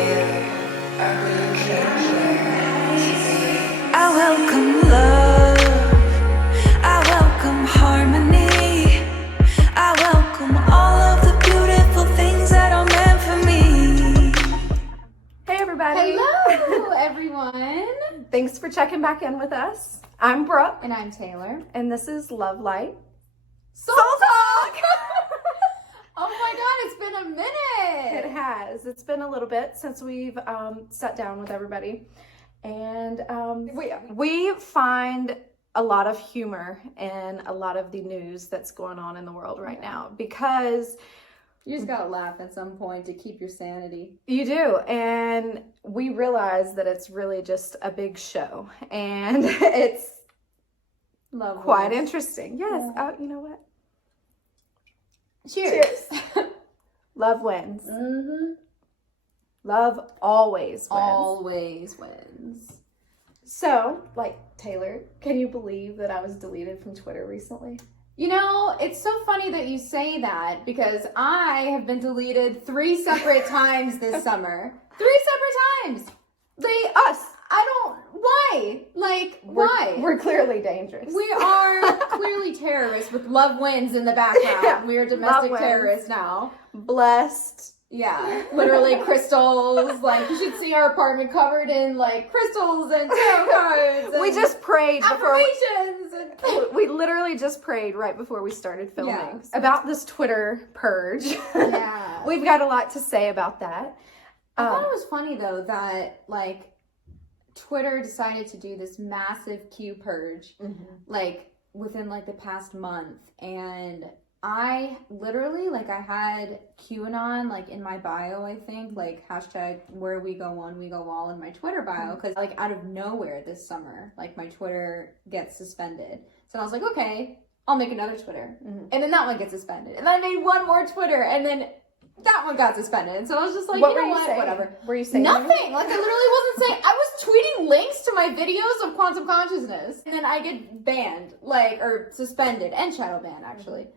I welcome love, I welcome harmony, I welcome all of the beautiful things that are meant for me. Hey everybody. Hello everyone. Thanks for checking back in with us. I'm Brooke. And I'm Taylor. And this is Love Light Soul Talk! Oh my god, it's been a minute! It has. It's been a little bit since we've sat down with everybody. And we find a lot of humor in a lot of the news that's going on in the world right now, because you just gotta laugh at some point to keep your sanity. You do. And we realize that it's really just a big show. And it's quite interesting. Yes. Yeah. Oh, you know what? Cheers. Love wins. Mm-hmm. Love always wins. Always wins. So, Taylor, can you believe that I was deleted from Twitter recently? You know, it's so funny that you say that, because I have been deleted 3 separate times this summer. 3 separate times. Why? Why? We're clearly dangerous. We are clearly terrorists with love wins in the background. Yeah, we are domestic terrorists now. Blessed. Yeah, literally crystals. You should see our apartment covered in crystals and tarot cards. And we just prayed affirmations. We literally just prayed right before we started filming about this Twitter purge. Yeah, we've got a lot to say about that. I thought it was funny though that Twitter decided to do this massive Q purge, within the past month, and I literally I had QAnon in my bio, I think, hashtag where we go one, we go all in my Twitter bio, because out of nowhere this summer, my Twitter gets suspended. So I was like, okay, I'll make another Twitter. And then that one gets suspended. And then I made one more Twitter, and then that one got suspended. And so I was just like, whatever. Were you saying nothing? I literally wasn't saying. I was tweeting links to my videos of quantum consciousness, and then I get banned, or suspended and shadow banned, actually.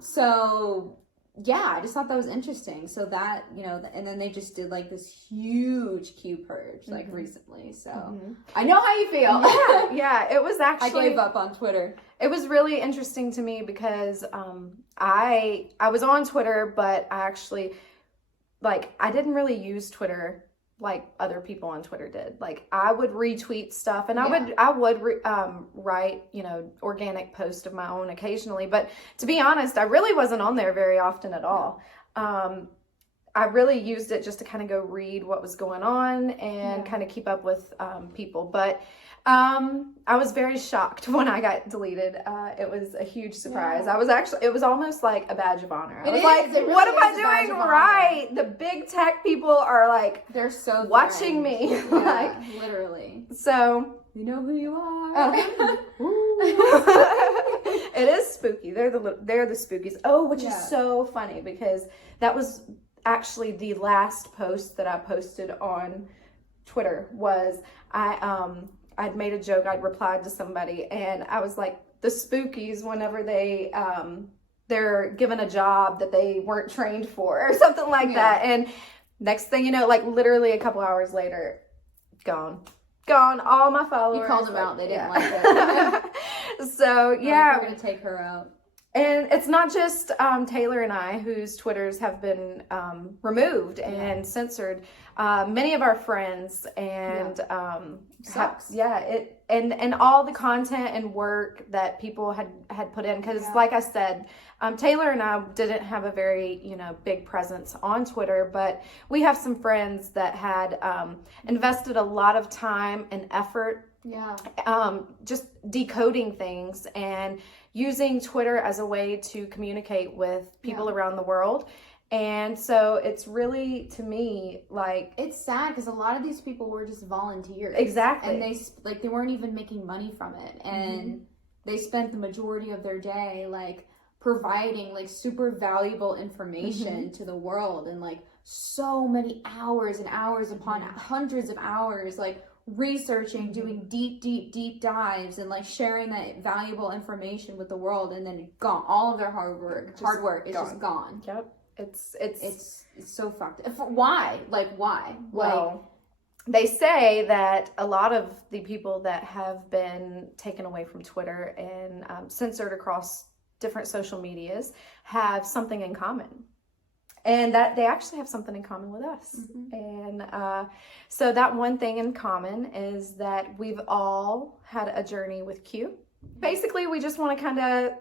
So yeah, I just thought that was interesting. So that, and then they just did this huge Q purge recently. So I know how you feel. Yeah, it was actually, I gave up on Twitter. It was really interesting to me because I was on Twitter, but I actually I didn't really use Twitter like other people on Twitter did. I would retweet stuff, and I would write, organic posts of my own occasionally. But to be honest, I really wasn't on there very often at all. I really used it just to kind of go read what was going on and kind of keep up with people. But I was very shocked when I got deleted. It was a huge surprise. It was almost like a badge of honor. I was what am I doing right? The big tech people are they're so watching me. Yeah, literally. So you know who you are. It is spooky. They're the spookies. Oh, which is so funny, because that was actually the last post that I posted on Twitter. Was I'd made a joke. I'd replied to somebody, and I was like, the spookies, whenever they're given a job that they weren't trained for or something like that. And next thing you know, literally a couple hours later, gone, all my followers. You called them out. They didn't like it. So yeah, we're gonna take her out. And it's not just Taylor and I whose Twitters have been removed and censored. Many of our friends and and all the content and work that people had put in, because like I said, Taylor and I didn't have a very big presence on Twitter, but we have some friends that had invested a lot of time and effort just decoding things and using Twitter as a way to communicate with people around the world. And so it's really, to me, it's sad, because a lot of these people were just volunteers. Exactly. And they weren't even making money from it. And they spent the majority of their day providing super valuable information to the world, and so many hours and hours upon hundreds of hours researching, doing deep dives, and sharing that valuable information with the world, and then gone. All of their hard work is just gone. Yep. It's so fucked. Why? Like, why? Well, they say that a lot of the people that have been taken away from Twitter and censored across different social medias have something in common. And that they actually have something in common with us. And so that one thing in common is that we've all had a journey with Q. Basically, we just want to kind of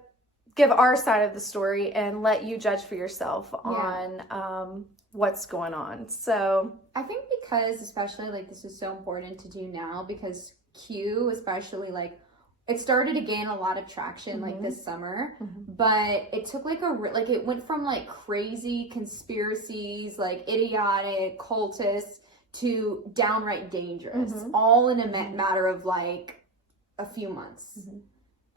give our side of the story and let you judge for yourself on what's going on. So I think because especially like this is so important to do now, because Q, especially like it started to gain a lot of traction like this summer, but it took like it went from like crazy conspiracies, like idiotic cultists, to downright dangerous, all in a matter of like a few months.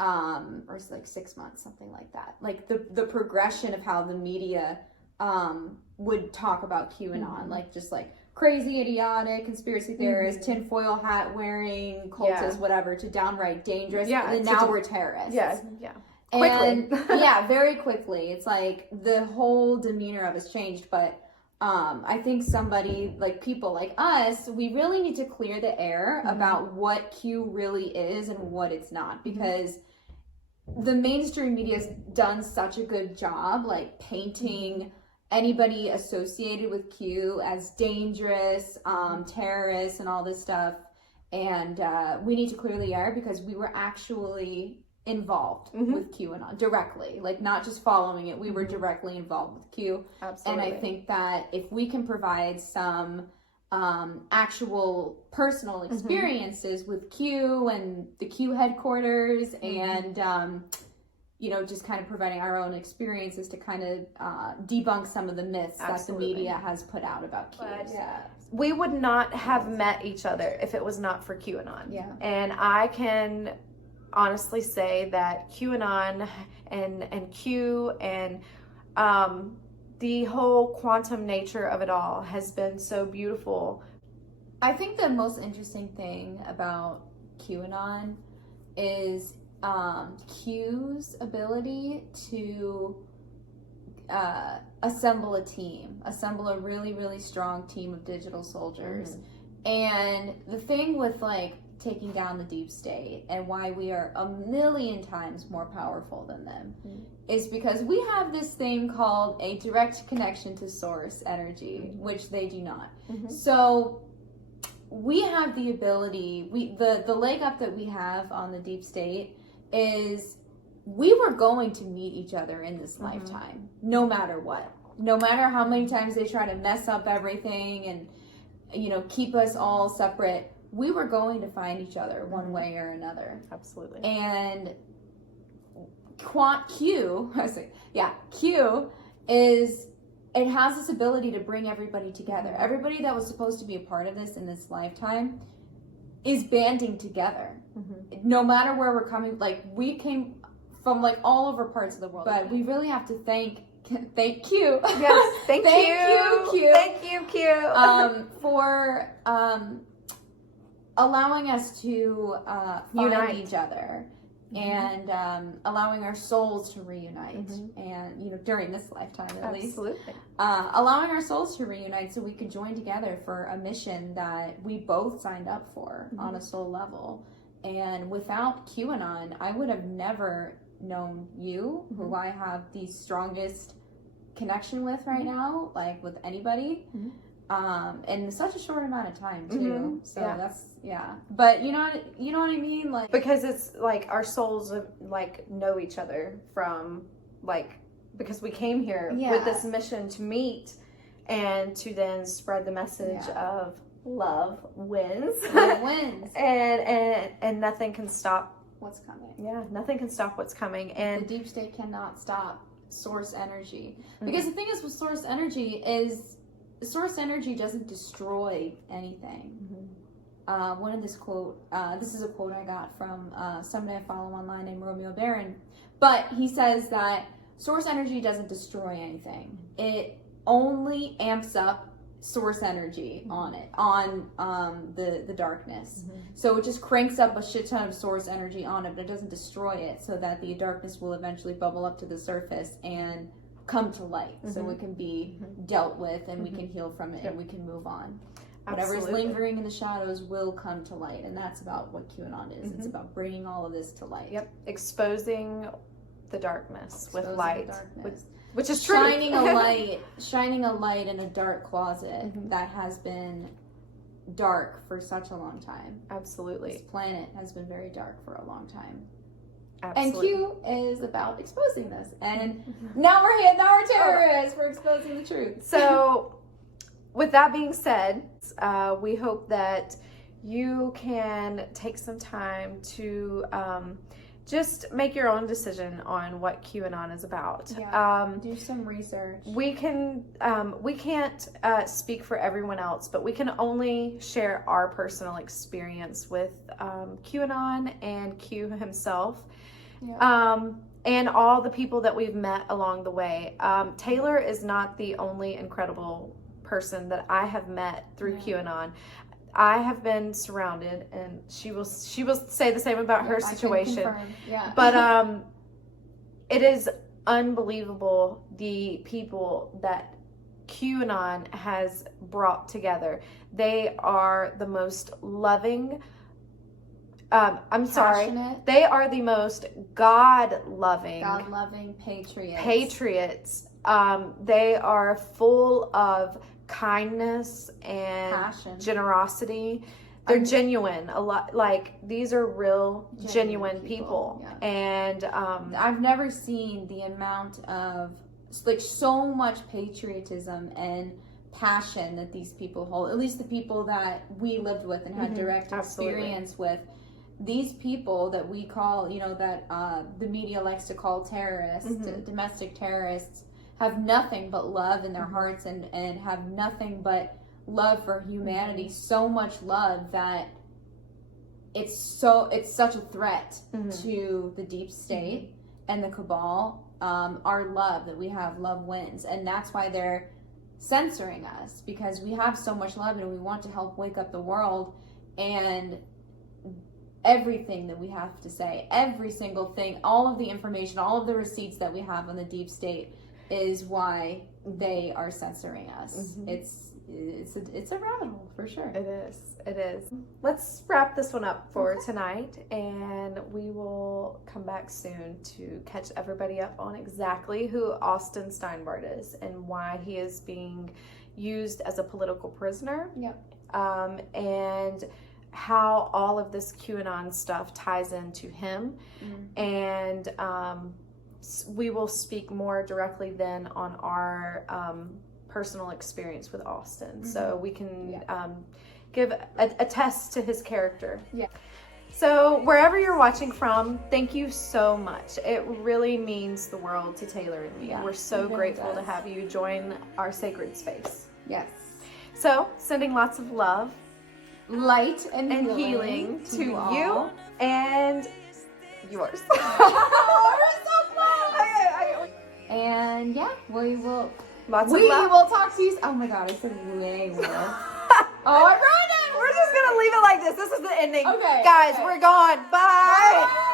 Or it's like 6 months, something like that. Like the progression of how the media would talk about QAnon, like just like crazy, idiotic, conspiracy theorists, tinfoil hat wearing, cultists, whatever, to downright dangerous. Yeah, and then now we're terrorists. Quickly. And very quickly. It's like the whole demeanor of it's changed, but I think somebody like people like us, we really need to clear the air about what Q really is and what it's not, because the mainstream media has done such a good job like painting anybody associated with Q as dangerous, terrorists and all this stuff. And we need to clear the air because we were actually involved with QAnon directly, like not just following it, we were directly involved with Q. Absolutely. And I think that if we can provide some actual personal experiences with Q and the Q headquarters and just kind of providing our own experiences to kind of debunk some of the myths that the media has put out about Q. We would not have met each other if it was not for QAnon. And I can honestly say that QAnon and Q and the whole quantum nature of it all has been so beautiful. I think the most interesting thing about QAnon is Q's ability to assemble a really, really strong team of digital soldiers. And the thing with like taking down the deep state and why we are a million times more powerful than them is because we have this thing called a direct connection to source energy, which they do not. So we have the ability, the leg up that we have on the deep state is we were going to meet each other in this lifetime, no matter what. No matter how many times they try to mess up everything and, keep us all separate, we were going to find each other one way or another. Absolutely. And Q is, it has this ability to bring everybody together. Everybody that was supposed to be a part of this in this lifetime is banding together. No matter where we're coming, like we came from like all over parts of the world, but we really have to thank Q. Yes, thank you, Q. Thank you, Q. For allowing us to find each other and allowing our souls to reunite, and during this lifetime at least, allowing our souls to reunite so we could join together for a mission that we both signed up for on a soul level. And without QAnon, I would have never known you, who I have the strongest connection with right now, like with anybody, in such a short amount of time too. So that's but you know what I mean, like, because it's like our souls like know each other from like, because we came here with this mission to meet and to then spread the message of love wins. Love wins. and nothing can stop what's coming. Nothing can stop what's coming. And the deep state cannot stop source energy. Because the thing is with source energy is source energy doesn't destroy anything. One of this is a quote I got from somebody I follow online named Romeo Barron, but he says that source energy doesn't destroy anything. It only amps up source energy on the darkness. So it just cranks up a shit ton of source energy on it, but it doesn't destroy it, so that the darkness will eventually bubble up to the surface and come to light, so it can be dealt with, and we can heal from it, and we can move on. Whatever's lingering in the shadows will come to light, and that's about what QAnon is. It's about bringing all of this to light. Yep, exposing the darkness with light, which is shining a light in a dark closet that has been dark for such a long time. Absolutely, this planet has been very dark for a long time. Absolutely. And Q is about exposing this, and now we're terrorists. We're exposing the truth. So, with that being said, we hope that you can take some time to just make your own decision on what QAnon is about. Yeah, do some research. We can't speak for everyone else, but we can only share our personal experience with QAnon and Q himself. Yeah. And all the people that we've met along the way. Taylor is not the only incredible person that I have met through QAnon. I have been surrounded, and she will say the same about her situation. Yeah. But it is unbelievable the people that QAnon has brought together. They are the most loving. Passionate. They are the most God-loving patriots. They are full of kindness and passion, generosity. They're genuine. A lot, like, these are real, genuine people. Yeah. And I've never seen the amount of so much patriotism and passion that these people hold. At least the people that we lived with and had direct experience with. These people that we call, that the media likes to call terrorists, domestic terrorists, have nothing but love in their hearts and have nothing but love for humanity. So much love that it's such a threat to the deep state and the cabal. Our love that we have, love wins, and that's why they're censoring us, because we have so much love and we want to help wake up the world. And everything that we have to say, every single thing, all of the information, all of the receipts that we have on the deep state is why they are censoring us. It's a rabbit hole for sure. It is. Let's wrap this one up for tonight, and we will come back soon to catch everybody up on exactly who Austin Steinbart is and why he is being used as a political prisoner. Yep. And how all of this QAnon stuff ties into him. And we will speak more directly then on our personal experience with Austin, so we can give a test to his character. Yeah. So wherever you're watching from, thank you so much. It really means the world to Taylor and me. Yeah, we're so grateful to have you join our sacred space. Yes. So sending lots of love, light and healing to you all. and yours. And yeah, we will Lots of we love. will talk to you. Oh my god, I said way more. Oh, I ruined it. We're just gonna leave it like this. This is the ending. Okay, guys, okay. we're gone. Bye. Bye.